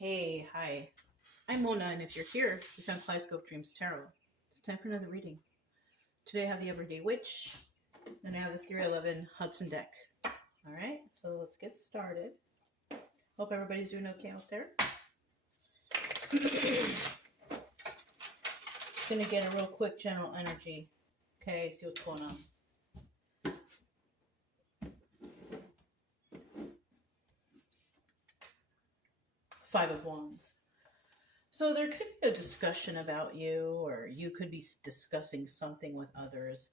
Hey, hi. I'm Mona, and if you're here, you found Kaleidoscope Dreams Tarot. It's time for another reading. Today I have the Everyday Witch, and I have the 311 Hudson deck. All right, so let's get started. Hope everybody's doing okay out there. Just gonna get a real quick general energy. Okay, see what's going on. Five of Wands. So there could be a discussion about you, or you could be discussing something with others,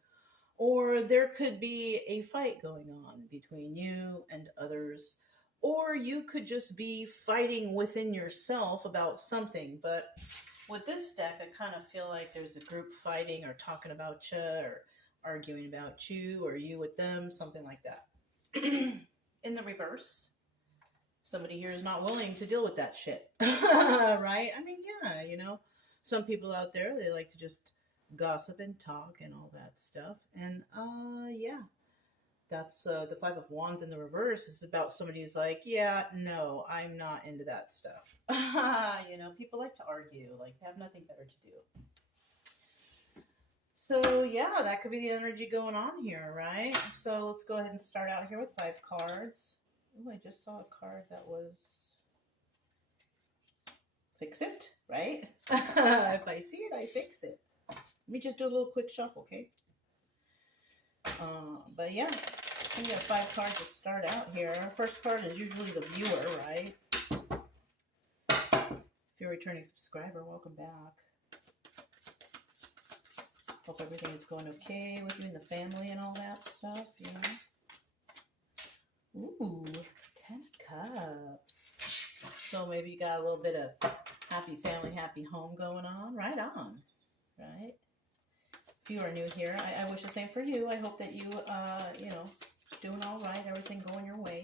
or there could be a fight going on between you and others, or you could just be fighting within yourself about something. But with this deck, I kind of feel like there's a group fighting or talking about you or arguing about you or you with them, something like that. In the reverse, somebody here is not willing to deal with that shit. Right? I mean, yeah, some people out there, they like to just gossip and talk and all that stuff. And yeah, that's the Five of Wands in the reverse is about somebody who's like, yeah, no, I'm not into that stuff. People like to argue, like they have nothing better to do. So yeah, that could be the energy going on here, right? So let's go ahead and start out here with 5 cards. Oh, I just saw a card that was fix it, right? If I see it, I fix it. Let me just do a little quick shuffle, okay? But yeah, we got 5 cards to start out here. Our first card is usually the viewer, right? If you're a returning subscriber, welcome back. Hope everything is going okay with you and the family and all that stuff, Ooh, 10 cups. So maybe you got a little bit of happy family, happy home going on. Right on, right? If you are new here, I wish the same for you. I hope that you, doing all right, everything going your way.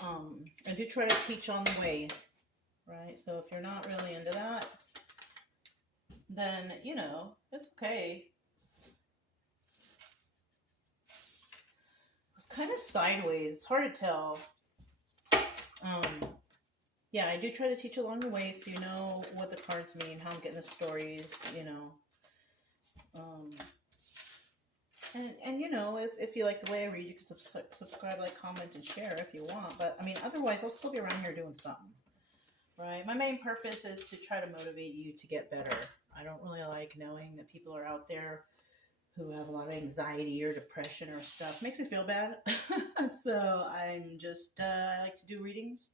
I do try to teach on the way, right? So if you're not really into that, then, it's okay. It's kind of sideways. It's hard to tell. Yeah, I do try to teach along the way so you know what the cards mean, how I'm getting the stories, And if you like the way I read, you can subscribe, like, comment, and share if you want. But, I mean, otherwise, I'll still be around here doing something, right? My main purpose is to try to motivate you to get better. I don't really like knowing that people are out there who have a lot of anxiety or depression or stuff. Makes me feel bad. So I'm just, I like to do readings.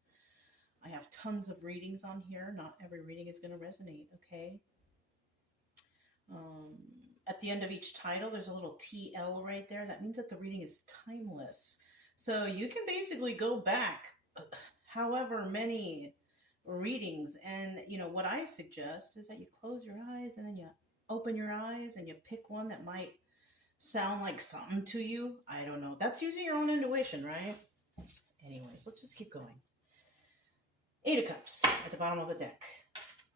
I have tons of readings on here. Not every reading is going to resonate, okay? At the end of each title, there's a little TL right there. That means that the reading is timeless. So you can basically go back however many readings. And, what I suggest is that you close your eyes and then you open your eyes and you pick one that might sound like something to you. I don't know. That's using your own intuition, right? Anyways, let's just keep going. 8 of Cups at the bottom of the deck.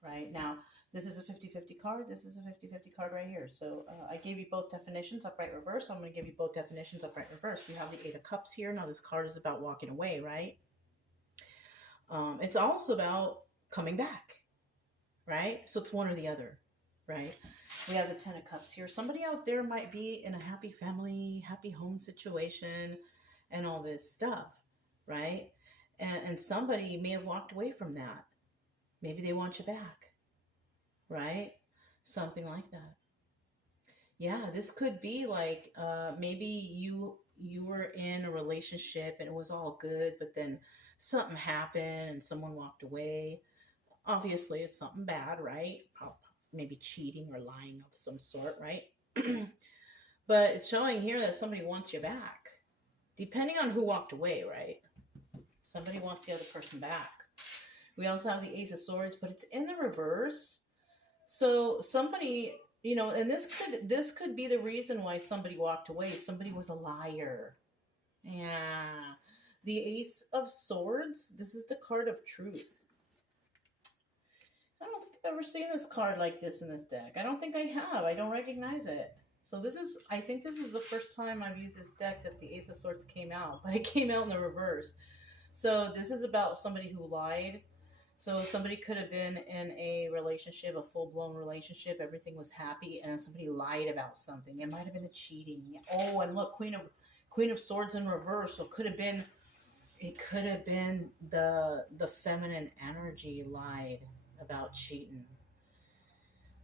Right now, this is a 50-50 card. This is a 50-50 card right here. So I gave you both definitions, upright, reverse. So I'm going to give you both definitions, upright, reverse. We have the 8 of Cups here. Now this card is about walking away, right? It's also about coming back, right? So it's one or the other, right? We have the 10 of Cups here. Somebody out there might be in a happy family, happy home situation, and all this stuff, right? And somebody may have walked away from that. Maybe they want you back, right? Something like that. Yeah, this could be like maybe you were in a relationship and it was all good, but then something happened and someone walked away. Obviously, it's something bad, right? Maybe cheating or lying of some sort, right? But it's showing here that somebody wants you back, depending on who walked away, right? Somebody wants the other person back. We also have the Ace of Swords, but it's in the reverse. So somebody, and this could be the reason why somebody walked away. Somebody was a liar. Yeah. The Ace of Swords, this is the card of truth. I don't think I've ever seen this card like this in this deck. I don't think I have. I don't recognize it. So this is, I think this is the first time I've used this deck that the Ace of Swords came out, but it came out in the reverse. So this is about somebody who lied. So somebody could have been in a relationship, a full-blown relationship. Everything was happy, and somebody lied about something. It might have been the cheating. Oh, and look, Queen of Swords in reverse. So it could have been the feminine energy lied about cheating.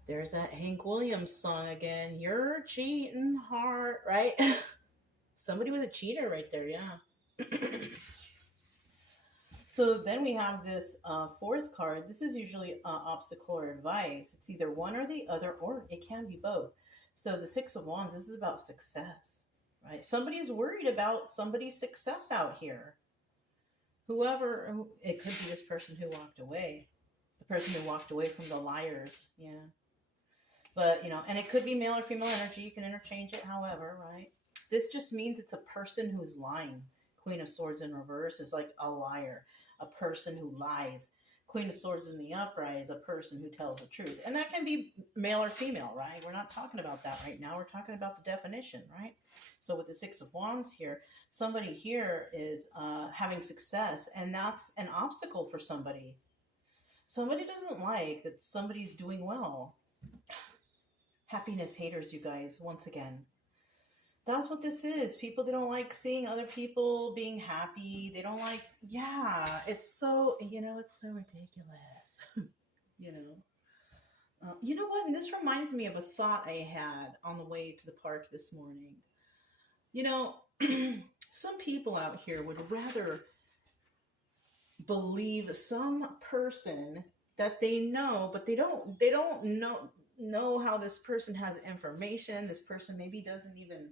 There's that Hank Williams song again. You're cheating hard, right? Somebody was a cheater right there, yeah. So then we have this fourth card. This is usually obstacle or advice. It's either one or the other, or it can be both. So the Six of Wands, this is about success, right? Somebody's worried about somebody's success out here. Whoever, it could be this person who walked away. The person who walked away from the liars, yeah. But, you know, and it could be male or female energy. You can interchange it however, right? This just means it's a person who's lying. Queen of Swords in reverse is like a liar, a person who lies. Queen of Swords in the upright is a person who tells the truth. And that can be male or female, right? We're not talking about that right now. We're talking about the definition, right? So with the Six of Wands here, somebody here is having success, and that's an obstacle for somebody. Somebody doesn't like that somebody's doing well. Happiness haters, you guys, once again. That's what this is. People, they don't like seeing other people being happy. They don't like, yeah, it's so, you know, it's so ridiculous. You know. You know what? And this reminds me of a thought I had on the way to the park this morning. You know, some people out here would rather believe some person that they know, but they don't know how this person has information. This person maybe doesn't even,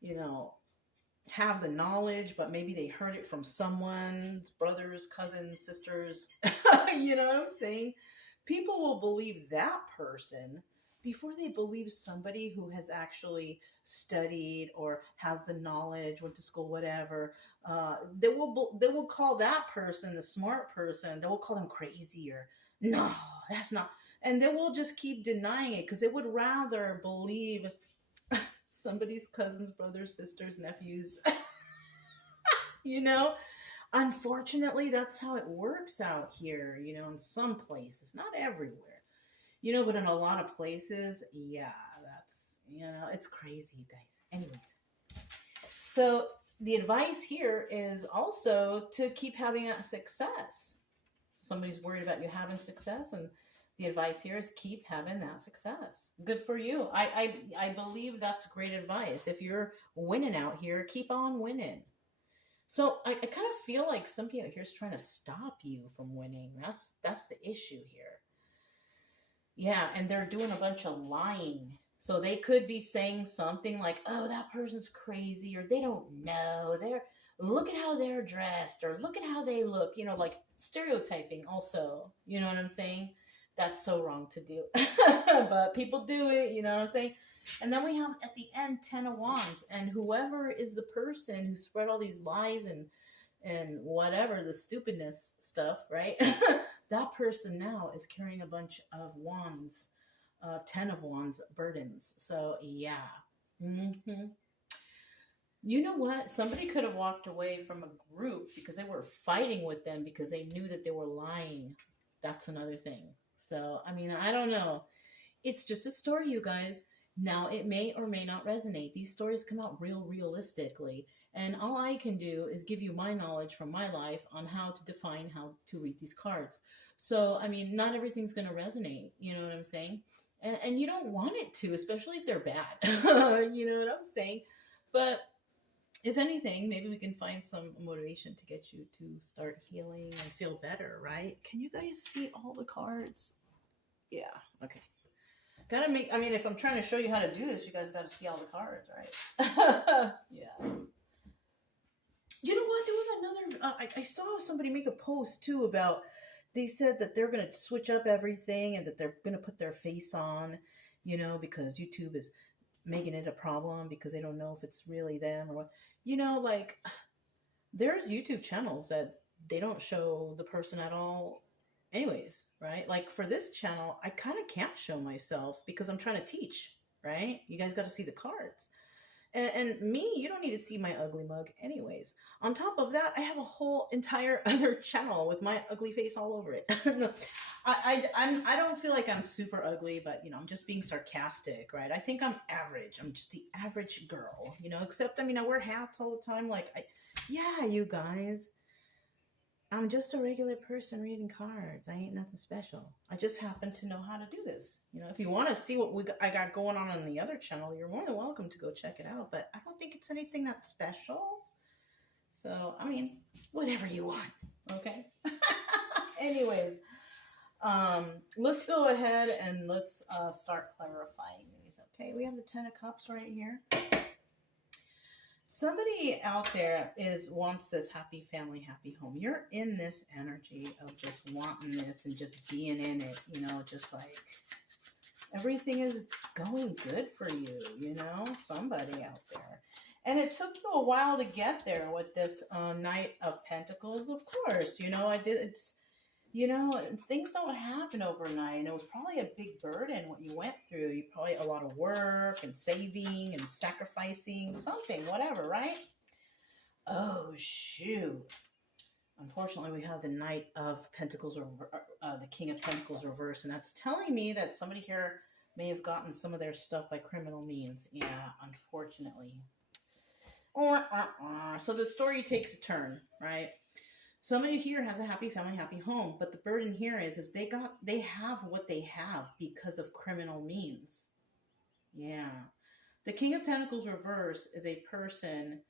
you know, have the knowledge, but maybe they heard it from someone, brothers, cousins, sisters. You know what I'm saying? People will believe that person before they believe somebody who has actually studied or has the knowledge, went to school, whatever. They will call that person the smart person. They will call them crazy or no, that's not. And they will just keep denying it because they would rather believe somebody's cousins, brothers, sisters, nephews. You know, unfortunately, that's how it works out here, you know, in some places, not everywhere. You know, but in a lot of places, yeah, that's, you know, it's crazy, you guys. Anyways, so the advice here is also to keep having that success. Somebody's worried about you having success, and the advice here is keep having that success. Good for you. I believe that's great advice. If you're winning out here, keep on winning. So I kind of feel like somebody out here is trying to stop you from winning. That's the issue here. Yeah, and they're doing a bunch of lying. So they could be saying something like, oh, that person's crazy, or they don't know. Look at how they're dressed, or look at how they look, you know, like stereotyping also. You know what I'm saying? That's so wrong to do. But people do it, you know what I'm saying? And then we have at the end 10 of Wands, and whoever is the person who spread all these lies and whatever, the stupidness stuff, right? That person now is carrying a bunch of wands, 10 of Wands burdens. So, yeah. Mm-hmm. You know what? Somebody could have walked away from a group because they were fighting with them because they knew that they were lying. That's another thing. So, I mean, I don't know. It's just a story, you guys. Now, it may or may not resonate. These stories come out realistically. And all I can do is give you my knowledge from my life on how to define how to read these cards. So, I mean, not everything's going to resonate. You know what I'm saying? And you don't want it to, especially if they're bad. You know what I'm saying? But if anything, maybe we can find some motivation to get you to start healing and feel better, right? Can you guys see all the cards? Yeah, okay. Gotta make, I mean, if I'm trying to show you how to do this, you guys gotta see all the cards, right? Yeah. You know what? There was another, I saw somebody make a post too about, they said that they're going to switch up everything and that they're going to put their face on, you know, because YouTube is making it a problem because they don't know if it's really them or what. You know, like, there's YouTube channels that they don't show the person at all anyways, right? Like for this channel, I kind of can't show myself because I'm trying to teach. right? You guys got to see the cards. And me, you don't need to see my ugly mug anyways. On top of that, I have a whole entire other channel with my ugly face all over it. No, I don't feel like I'm super ugly, but, you know, I'm just being sarcastic, right? I think I'm average. I'm just the average girl, you know, except, I mean, I wear hats all the time. Like, yeah, you guys. I'm just a regular person reading cards. I ain't nothing special. I just happen to know how to do this. You know, if you want to see what I got going on the other channel, you're more than welcome to go check it out. But I don't think it's anything that special. So, I mean, whatever you want. Okay. Anyways, let's go ahead and let's start clarifying these. Okay, we have the Ten of Cups right here. Somebody out there wants this happy family, happy home. You're in this energy of just wanting this and just being in it, you know, just like everything is going good for you, you know, somebody out there. And it took you a while to get there with this Knight of Pentacles, of course. You know, you know, things don't happen overnight. And it was probably a big burden what you went through. You probably a lot of work and saving and sacrificing something, whatever, right? Oh, shoot. Unfortunately, we have the Knight of Pentacles, the King of Pentacles reverse. And that's telling me that somebody here may have gotten some of their stuff by criminal means. Yeah, unfortunately. So the story takes a turn, right? Somebody here has a happy family, happy home, but the burden here is they have what they have because of criminal means. Yeah. The King of Pentacles reverse is a person,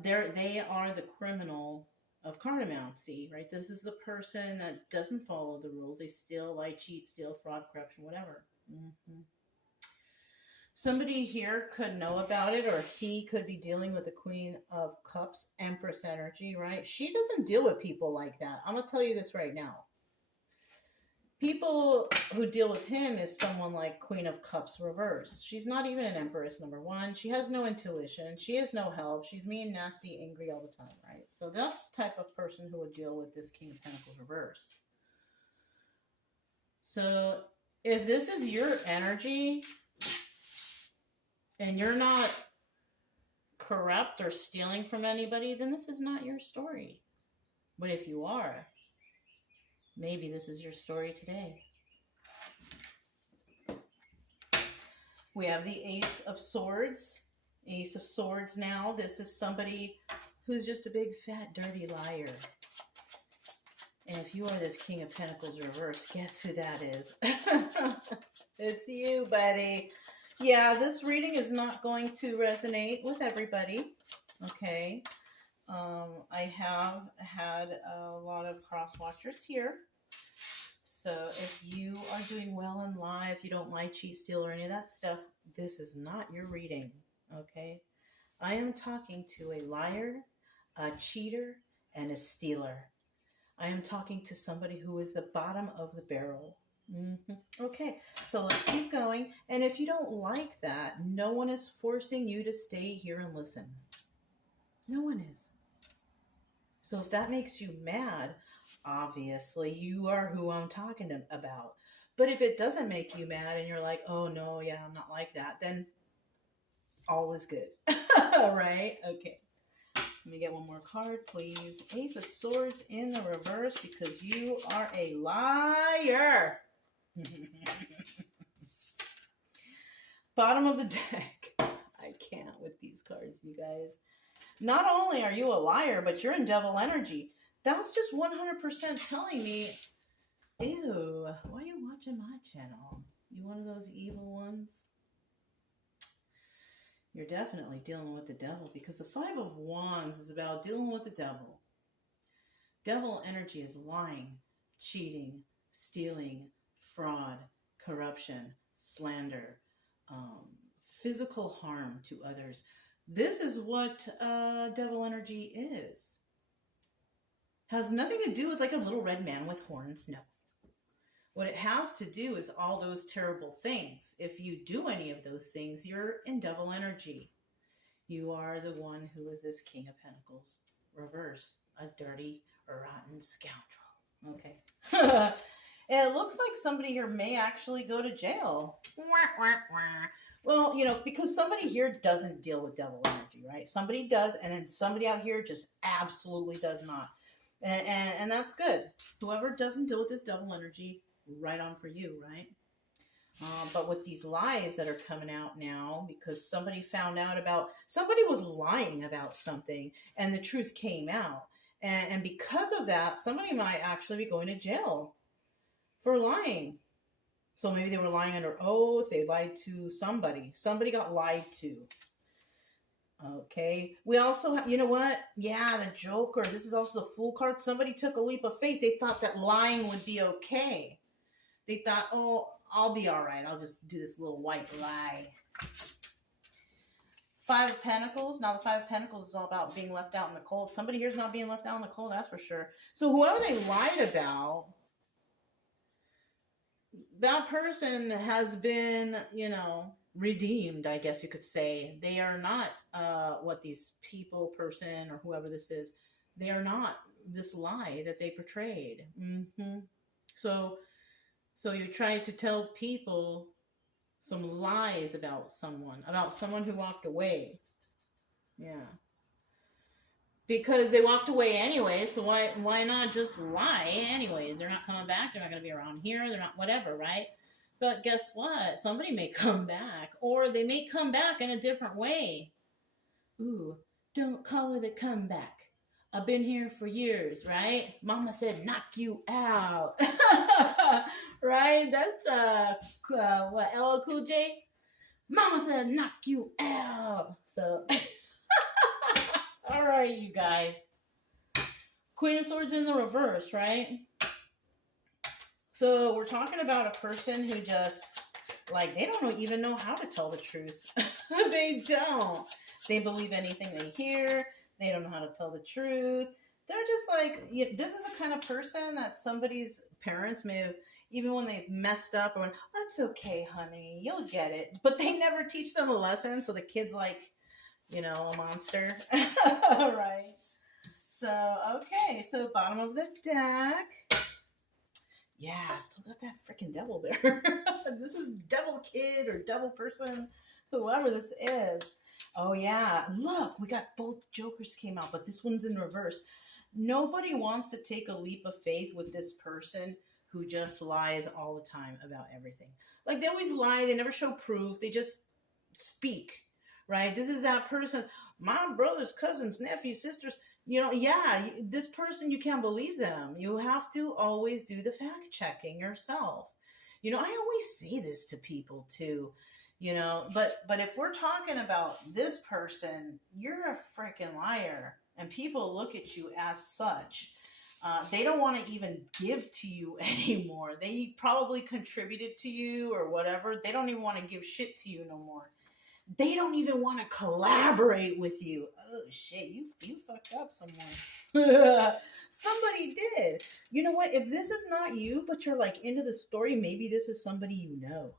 they are the criminal of cartomancy, right? This is the person that doesn't follow the rules. They steal, lie, cheat, steal, fraud, corruption, whatever. Mm-hmm. Somebody here could know about it, or he could be dealing with the Queen of Cups, Empress energy, right? She doesn't deal with people like that. I'm going to tell you this right now. People who deal with him is someone like Queen of Cups reverse. She's not even an Empress, number one. She has no intuition. She has no help. She's mean, nasty, angry all the time, right? So that's the type of person who would deal with this King of Pentacles reverse. So if this is your energy, and you're not corrupt or stealing from anybody, then this is not your story. But if you are, maybe this is your story today. We have the Ace of Swords. Ace of Swords now. This is somebody who's just a big, fat, dirty liar. And if you are this King of Pentacles reverse, guess who that is? It's you, buddy. Yeah, this reading is not going to resonate with everybody, okay? I have had a lot of cross-watchers here. So if you are doing well in life, you don't lie, cheat, steal, or any of that stuff, this is not your reading, okay? I am talking to a liar, a cheater, and a stealer. I am talking to somebody who is the bottom of the barrel. Okay, so let's keep going. And if you don't like that, no one is forcing you to stay here and listen. No one is. So if that makes you mad, obviously you are who I'm talking about. But if it doesn't make you mad and you're like, oh no, yeah, I'm not like that, then all is good. Right? Okay. Let me get one more card, please. Ace of Swords in the reverse because you are a liar. Bottom of the deck. I can't with these cards, you guys. Not only are you a liar, but you're in devil energy. That's just 100% telling me, ew, why are you watching my channel? You one of those evil ones? You're definitely dealing with the devil because the Five of Wands is about dealing with the devil. Devil energy is lying, cheating, stealing, fraud, corruption, slander, physical harm to others. This is what devil energy is. Has nothing to do with like a little red man with horns. No. What it has to do is all those terrible things. If you do any of those things, you're in devil energy. You are the one who is this King of Pentacles reverse, a dirty, rotten scoundrel. Okay. And it looks like somebody here may actually go to jail. Wah, wah, wah. Well, because somebody here doesn't deal with devil energy, right? Somebody does, and then somebody out here just absolutely does not. And that's good. Whoever doesn't deal with this devil energy, right on for you, right? But with these lies that are coming out now, because somebody was lying about something, and the truth came out. And because of that, somebody might actually be going to jail for lying. So maybe they were lying under oath. They lied to somebody. Somebody got lied to. Okay. We also have, you know what? Yeah, the Joker. This is also the Fool card. Somebody took a leap of faith. They thought that lying would be okay. They thought, oh, I'll be all right. I'll just do this little white lie. Five of Pentacles. Now, the Five of Pentacles is all about being left out in the cold. Somebody here's not being left out in the cold, that's for sure. So whoever they lied about, that person has been, redeemed, I guess you could say. They are not what these person, or whoever this is, they are not this lie that they portrayed. Mm-hmm. So you're trying to tell people some lies about someone who walked away. Yeah. Because they walked away anyway, so why not just lie anyways? They're not coming back. They're not going to be around here. They're not whatever, right? But guess what? Somebody may come back, or they may come back in a different way. Ooh, don't call it a comeback. I've been here for years, right? Mama said, knock you out. Right? That's, what, LL Cool J? Mama said, knock you out. So, all right, you guys. Queen of Swords in the reverse, right? So we're talking about a person who just, they don't even know how to tell the truth. They don't. They believe anything they hear. They don't know how to tell the truth. They're just this is the kind of person that somebody's parents may have, even when they've messed up, or went, that's okay, honey, you'll get it. But they never teach them a lesson, so the kid's a monster. Right. So, okay, so bottom of the deck. Yeah, still got that freaking devil there. This is devil kid or devil person, whoever this is. Oh, yeah. Look, we got both Jokers came out, but this one's in reverse. Nobody wants to take a leap of faith with this person who just lies all the time about everything. They always lie. They never show proof. They just speak, right? This is that person. My brothers, cousins, nephews, sisters, this person, you can't believe them. You have to always do the fact checking yourself. I always say this to people too. But if we're talking about this person, you're a freaking liar, and people look at you as such. They don't want to even give to you anymore. They probably contributed to you or whatever. They don't even want to give shit to you no more. They don't even want to collaborate with you. Oh shit, you fucked up somewhere. Somebody did. You know what? If this is not you, but you're into the story, maybe this is somebody you know.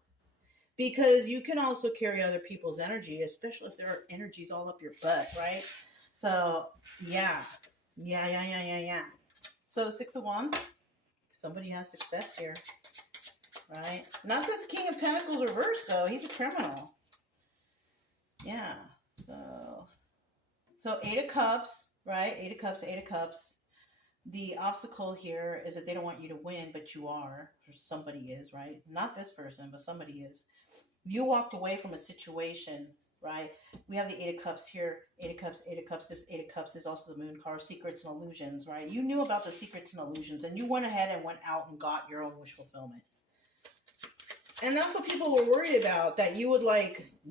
Because you can also carry other people's energy, especially if there are energies all up your butt, right? So, yeah. So, Six of Wands, somebody has success here, right? Not this King of Pentacles reverse, though. He's a criminal. Yeah. So Eight of Cups, right? Eight of Cups. The obstacle here is that they don't want you to win, but you are. Or somebody is, right? Not this person, but somebody is. You walked away from a situation, right? We have the Eight of Cups here. Eight of Cups. This Eight of Cups is also the Moon card. Secrets and illusions, right? You knew about the secrets and illusions, and you went ahead and went out and got your own wish fulfillment. And that's what people were worried about, that you would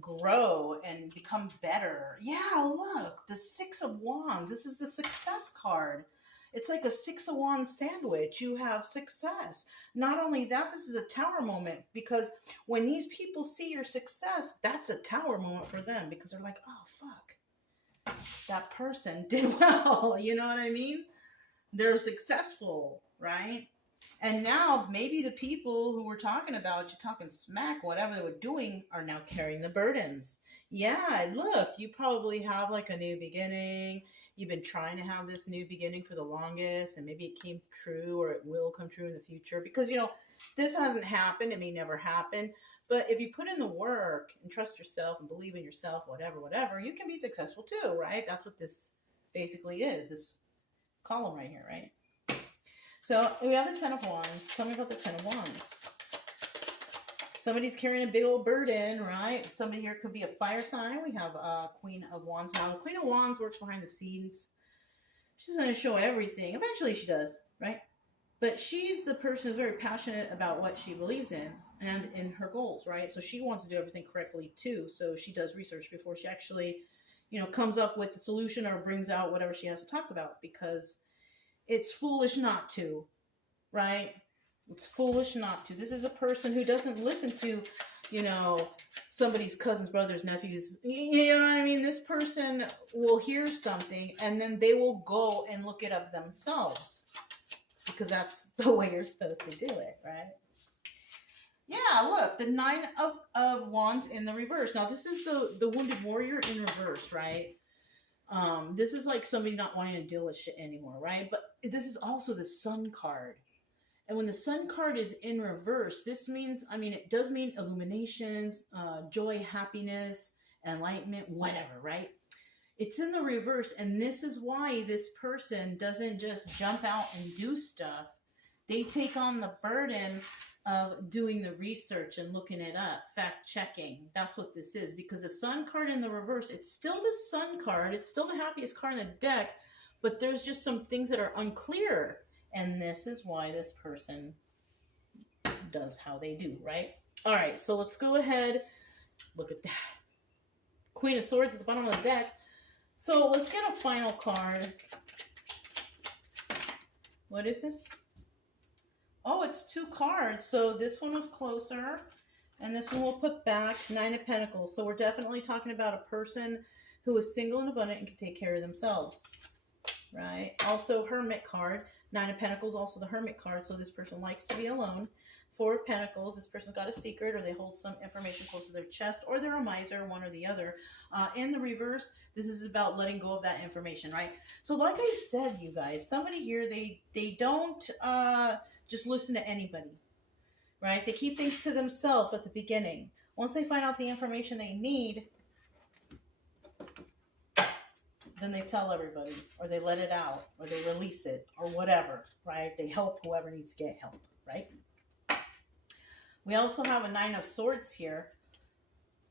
grow and become better. Yeah, look, the Six of Wands. This is the success card. It's like a Six of Wands sandwich. You have success. Not only that, this is a tower moment, because when these people see your success, that's a tower moment for them, because they're like, oh, fuck. That person did well. You know what I mean? They're successful, right? And now maybe the people who were talking about you, talking smack, whatever they were doing, are now carrying the burdens. Yeah, look, you probably have like a new beginning. You've been trying to have this new beginning for the longest, and maybe it came true or it will come true in the future. Because, this hasn't happened. It may never happen. But if you put in the work and trust yourself and believe in yourself, whatever, you can be successful too, right? That's what this basically is, this column right here, right? So we have the Ten of Wands. Tell me about the Ten of Wands. Somebody's carrying a big old burden, right? Somebody here could be a fire sign. We have Queen of Wands. Now, the Queen of Wands works behind the scenes. She's going to show everything. Eventually she does, right? But she's the person who's very passionate about what she believes in and in her goals, right? So she wants to do everything correctly too. So she does research before she actually, comes up with the solution or brings out whatever she has to talk about, because it's foolish not to, right? It's foolish not to. This is a person who doesn't listen to, somebody's cousins, brothers, nephews. You know what I mean? This person will hear something and then they will go and look it up themselves, because that's the way you're supposed to do it, right? Yeah, look, the Nine of Wands in the reverse. Now, this is the Wounded Warrior in reverse, right? This is like somebody not wanting to deal with shit anymore, right? But this is also the Sun card. And when the Sun card is in reverse, this means, it does mean illuminations, joy, happiness, enlightenment, whatever, right? It's in the reverse, and this is why this person doesn't just jump out and do stuff. They take on the burden of doing the research and looking it up, fact-checking. That's what this is, because the Sun card in the reverse, it's still the Sun card. It's still the happiest card in the deck, but there's just some things that are unclear, and this is why this person does how they do, right? All right, so let's go ahead. Look at that. Queen of Swords at the bottom of the deck. So let's get a final card. What is this? Oh, it's 2 cards. So this one was closer, and this one we'll put back. 9 of Pentacles. So we're definitely talking about a person who is single and abundant and can take care of themselves, right? Also, Hermit card. 9 of Pentacles, also the Hermit card. So this person likes to be alone. 4 of Pentacles, this person's got a secret, or they hold some information close to their chest, or they're a miser, one or the other. In the reverse, this is about letting go of that information, right? So like I said, you guys, somebody here, they don't just listen to anybody, right? They keep things to themselves at the beginning. Once they find out the information they need, then they tell everybody, or they let it out, or they release it, or whatever, right? They help whoever needs to get help, right? We also have a 9 of Swords here.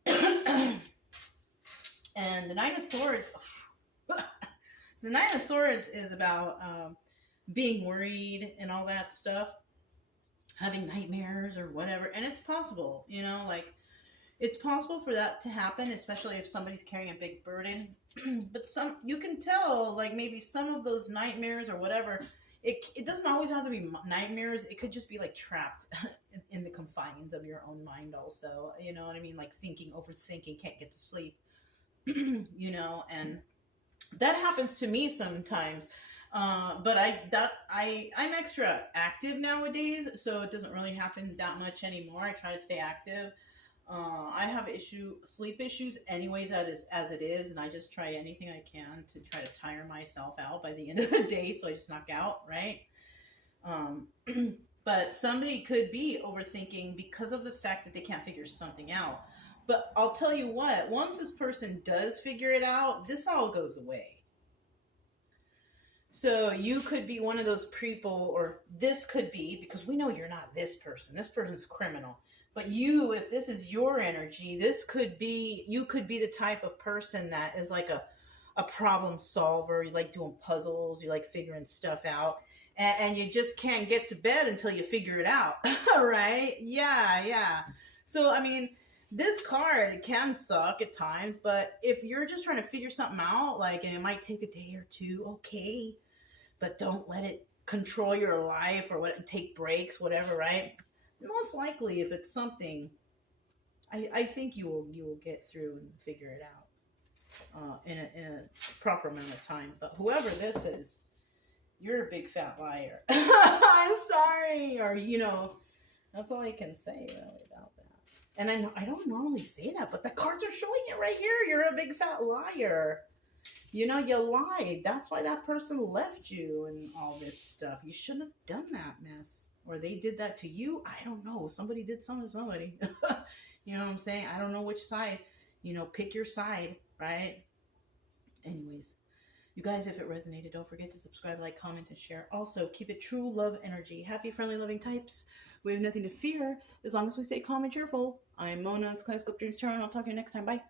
And the 9 of Swords, the 9 of Swords is about being worried and all that stuff, having nightmares or whatever. And it's possible, it's possible for that to happen, especially if somebody's carrying a big burden. But you can tell, maybe some of those nightmares or whatever, it doesn't always have to be nightmares. It could just be trapped in the confines of your own mind also. You know what I mean? Thinking, overthinking, can't get to sleep, and that happens to me sometimes. But I'm extra active nowadays, so it doesn't really happen that much anymore. I try to stay active. I have sleep issues anyways as it is, and I just try anything I can to try to tire myself out by the end of the day, so I just knock out, right? But somebody could be overthinking because of the fact that they can't figure something out. But I'll tell you what, once this person does figure it out, this all goes away. So you could be one of those people, or this could be, because we know you're not this person. This person's criminal. But you, if this is your energy, you could be the type of person that is a problem solver. You like doing puzzles. You like figuring stuff out. And you just can't get to bed until you figure it out. Right? Yeah. So, this card can suck at times. But if you're just trying to figure something out, and it might take a day or two, okay. But don't let it control your life or take breaks, whatever, right? Most likely, if it's something, I think you will get through and figure it out in a proper amount of time. But whoever this is, You're a big fat liar. I'm sorry. Or, you know, that's all I can say really about that. And I don't normally say that, but the cards are showing it right here. You're a big fat liar. You know, you lied. That's why that person left you and all this stuff. You shouldn't have done that mess. Or they did that to you. I don't know. Somebody did something to somebody. You know what I'm saying? I don't know which side. You know, pick your side, right? Anyways, you guys, if it resonated, don't forget to subscribe, like, comment, and share. Also, keep it true love energy. Happy, friendly, loving types. We have nothing to fear as long as we stay calm and cheerful. I'm Mona. It's Kaleidoscope Dreams Tarot, and I'll talk to you next time. Bye.